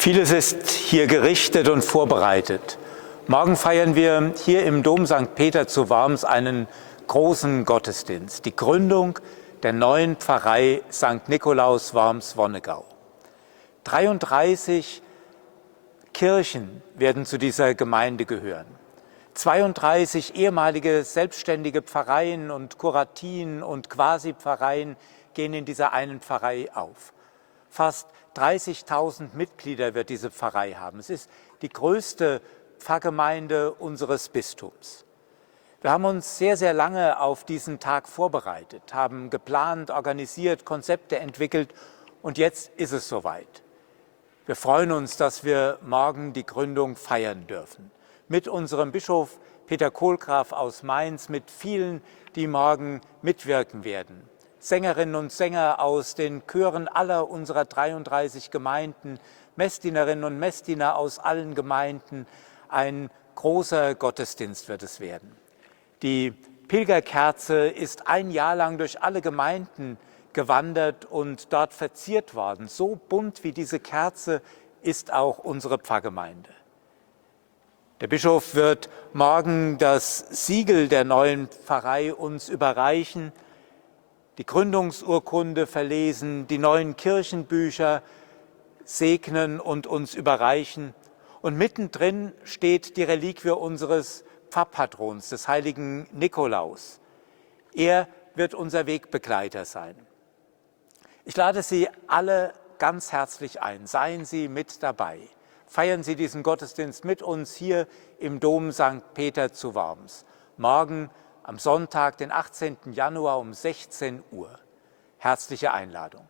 Vieles ist hier gerichtet und vorbereitet. Morgen feiern wir hier im Dom St. Peter zu Worms einen großen Gottesdienst, die Gründung der neuen Pfarrei St. Nikolaus Worms-Wonnegau. 33 Kirchen werden zu dieser Gemeinde gehören. 32 ehemalige selbstständige Pfarreien und Kuratien und Quasi-Pfarreien gehen in dieser einen Pfarrei auf. Fast 30.000 Mitglieder wird diese Pfarrei haben. Es ist die größte Pfarrgemeinde unseres Bistums. Wir haben uns sehr, sehr lange auf diesen Tag vorbereitet, haben geplant, organisiert, Konzepte entwickelt und jetzt ist es soweit. Wir freuen uns, dass wir morgen die Gründung feiern dürfen. Mit unserem Bischof Peter Kohlgraf aus Mainz, mit vielen, die morgen mitwirken werden. Sängerinnen und Sänger aus den Chören aller unserer 33 Gemeinden, Messdienerinnen und Messdiener aus allen Gemeinden. Ein großer Gottesdienst wird es werden. Die Pilgerkerze ist ein Jahr lang durch alle Gemeinden gewandert und dort verziert worden. So bunt wie diese Kerze ist auch unsere Pfarrgemeinde. Der Bischof wird morgen das Siegel der neuen Pfarrei uns überreichen, die Gründungsurkunde verlesen, die neuen Kirchenbücher segnen und uns überreichen. Und mittendrin steht die Reliquie unseres Pfarrpatrons, des heiligen Nikolaus. Er wird unser Wegbegleiter sein. Ich lade Sie alle ganz herzlich ein. Seien Sie mit dabei. Feiern Sie diesen Gottesdienst mit uns hier im Dom St. Peter zu Worms. Morgen am Sonntag, den 18. Januar um 16 Uhr. Herzliche Einladung.